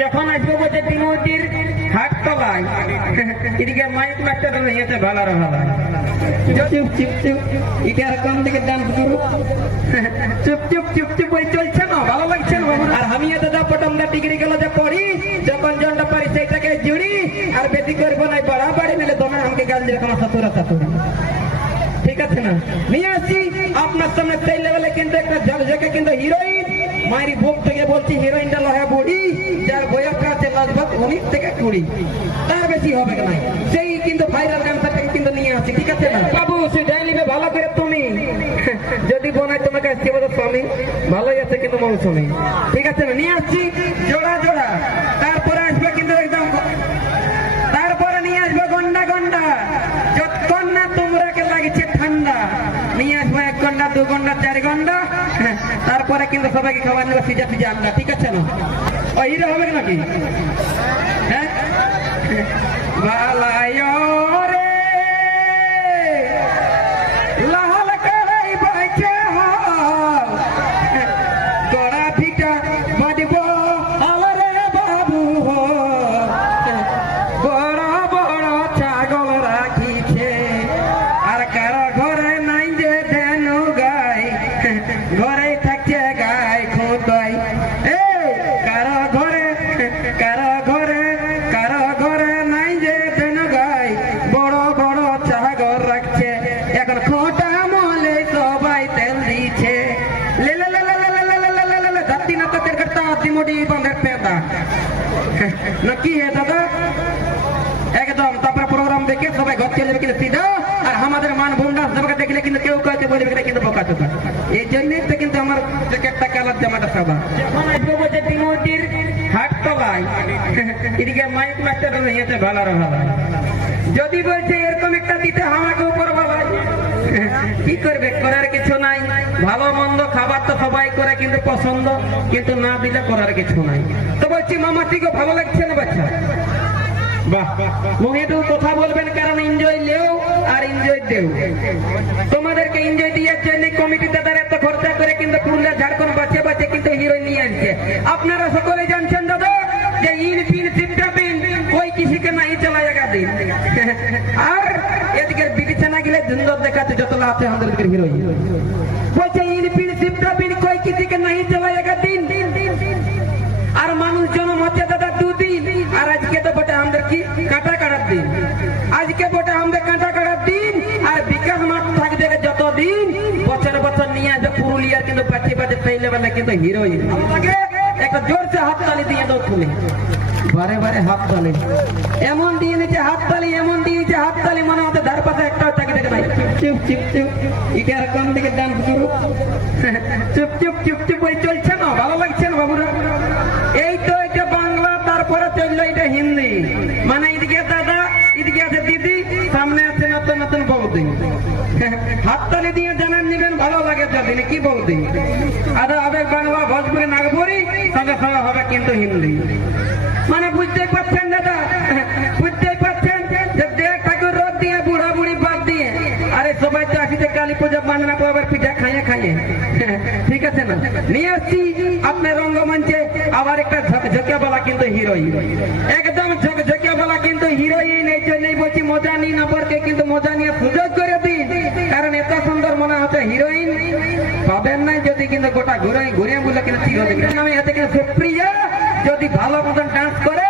যখন আসব বলছে তিমুটির হাট তলায়, এদিকে মাইক মাস্টার হয়েছে ভালো ভালো চুপ চুপ চুপ এটা কোন দিকে ডান্স করু চুপ চুপ চুপ চুপ, ওই চলছে না, ভালো জনটা জুড়ি, আর করব না আমাকে ঠিক আছে না? নিয়ে আসছি আপনার সামনে সেই লেভেলে কিন্তু একটা ঝকঝকে কিন্তু হিরোইন মায়ের বুক থেকে বলছি হিরোইনটা লহে কুড়ি তার বেশি হবে না সেই কিন্তু ভাইরাল গানটাকে কিন্তু নিয়ে আসছি ঠিক আছে না? বাবু সে যাই নিবে ভালো করে তুমি। যদি বোনায় তোমাকে আসছি বলো স্বামী ভালোই আছে কিন্তু মৌসুমি। ঠিক আছে না? নিয়ে আসছি। জোড়া জোড়া। তারপরে আসবে কিন্তু একদম তারপরে নিয়ে আসবে গন্ডা গন্ডা। যতক্ষণ না তোমরা কে লাগছে ঠান্ডা। নিয়ে আসব এক ঘণ্টা দু ঘণ্টা চার ঘণ্টা তারপরে কিন্তু সবাইকে খাবার নেব সিজা সিজা আন্ডা ঠিক আছে না? এইটা হবে নাকি হ্যাঁ ভালায় দাদা একদম তারপরে প্রোগ্রাম দেখে সবাই ঘর চলে সিধা আর আমাদের মান দেখলে কিন্তু কেউ বলবে না, কিন্তু চোখা এই জন্যই তো কিন্তু আমার জ্যাকেটটা কালার জামাটা হাট এদিকে মাইক মাস্টার ভালো ভালো যদি বলছে এরকম একটা দিতে আমাকে উপর বলা কি করবে? করার কিছু ভালো মন্দ খাবার তো সবাই করে, কিন্তু পছন্দ, কিন্তু না দিলে করার কিছু নাই। তো বলছি মামা টিকে ভালো লাগছে না বাচ্চা? বাহ মহিটু কথা বলবেন, কারণ এনজয় লেও আর এনজয় দেও। তোমাদেরকে এনজয় দেওয়ার জন্য কমিটি দাদার এত খরচা করে কিন্তু পুরুলিয়া ঝাড়খণ্ড বাঁচে বাঁচিয়ে কিন্তু হিরোইন নিয়ে আনছে আপনারা সকলে জানছেন দাদা, যে ইন পিন তিনটা পিন, ওই কিসিকে নাই চলা জায়গা দিন আর এদিকে বিবেচনা গেলে ধুন্দর দেখাতে যতলা আছে আমাদের হিরোইন। ওই যে ইলপিল সিপ্রাপিল কই কিছুকে নাহি চলায়েগা দিন। আর মানুষ জনম হচ্ছে দাদা দু দিন আর আজকে তো বটে আমাদের কি? কাটা কাটার দিন। আজকে বটে আমাদের কাটা কাটার দিন। আর বিকাশ মাঠ থাকবে যতদিন। বছর বছর নিয়ে আসবে পুরুলিয়ার কিন্তু পাঠে পাঠে ফেলে বেলা কিন্তু হিরোইন একটা জোরসে হাত তালি দিয়ে দৌড় বারে বারে হাত তালি। এমন দিয়ে নিচ্ছে হাত চুপ চুপ চুপ। এটা কোন দিকে ডান্স করু? চুপ চুপ চুপ চুপ ওই চলছে না? ভালো লাগছে না বাবুরা? এই তো এটা বাংলা, তারপরে চলল এটা হিন্দি। মানে এদিকে দাদা, এদিকে আছে দিদি, সামনে আছে নতুন নতুন বৌদি। হাততালি দিয়ে জানান নিবেন, ভালো লাগে যদি কি বৌদি? আদা হবে বাংলা, ভোজপুরি, নাগপুরি সঙ্গে সঙ্গে হবে কিন্তু হিন্দি। মানে বুঝতেই পারছেন কালী পূজা পিঠা খাইয়ে খাইয়ে। ঠিক আছে না? নিয়ে আসছি। আপনার রঙ্গমঞ্চে আবার একটা ঝকঝকে বলা কিন্তু হিরোইন একদম ঝকঝকে বলা কিন্তু হিরোইন এই জন্যই বলছি মজা নিন নম্বরকে কিন্তু মজা নিয়ে সুযোগ করে দিন। কারণ এত সুন্দর মনে হচ্ছে হিরোইন পাবেন না যদি কিন্তু গোটা ঘুরে ঘুরে বলে কিন্তু ঠিক হবে আমি এতে কিন্তু সুপ্রিয়া, যদি ভালো মতন ডান্স করে,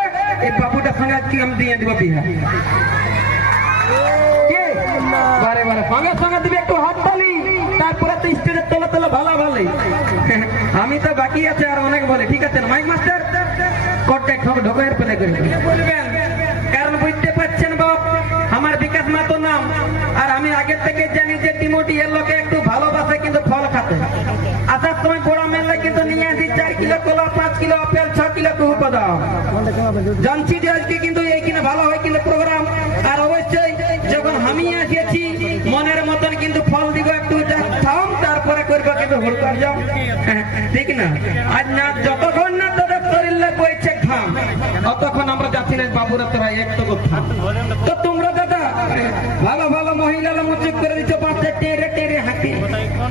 এই বাবুটার সঙ্গে আজকে আমি দিয়ে দিব বিহার বারে বারে, সঙ্গে সঙ্গে দিবে একটু হাত তালি তারপরে তো স্টেজের তলে তলে ভালো আমি তো বাকি আছে আর অনেক বলে। ঠিক আছে মাইক মাস্টার? কন্ট্যাক্ট হবে ঢোকের পেলে করে বলবেন কারণ বুঝতে পারছেন বাপ, আমার বিকাশ মাতো নাম। আর আমি আগের থেকে জানি যে টিমোটি এর লোকে একটু ভালোবাসে, কিন্তু ফল খাতে। আসার সময় মেলে কিন্তু নিয়ে আসি চার কিলো কলা পাঁচ কিলো আপেল, ছ কিলো কুহুপ দাও জানছি যে আজকে কিন্তু এই কিনা ভালো হয় কিন্তু প্রোগ্রাম। আর অবশ্যই আমি এসেছি মনের মতন কিন্তু ফল দিব একটু থাম তারপরে করব কিন্তু হুড়কার যাও। ঠিক না? আজ না, যতক্ষণ না তোদের শরীরে বইছে ঘাম অতক্ষণ আমরা যাচ্ছি না, বাবুরা তোরা একটু থাম তো তোমরা দাদা, ভালো ভালো মহিলারা মুচুক করে দিচ্ছ পাঁচটা টেরে টেরে হাঁটি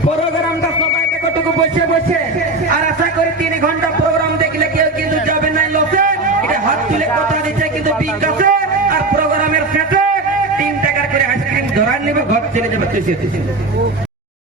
প্রোগ্রামটা সবাই দেখোটুকু বসে বসে। আর Tira de bater,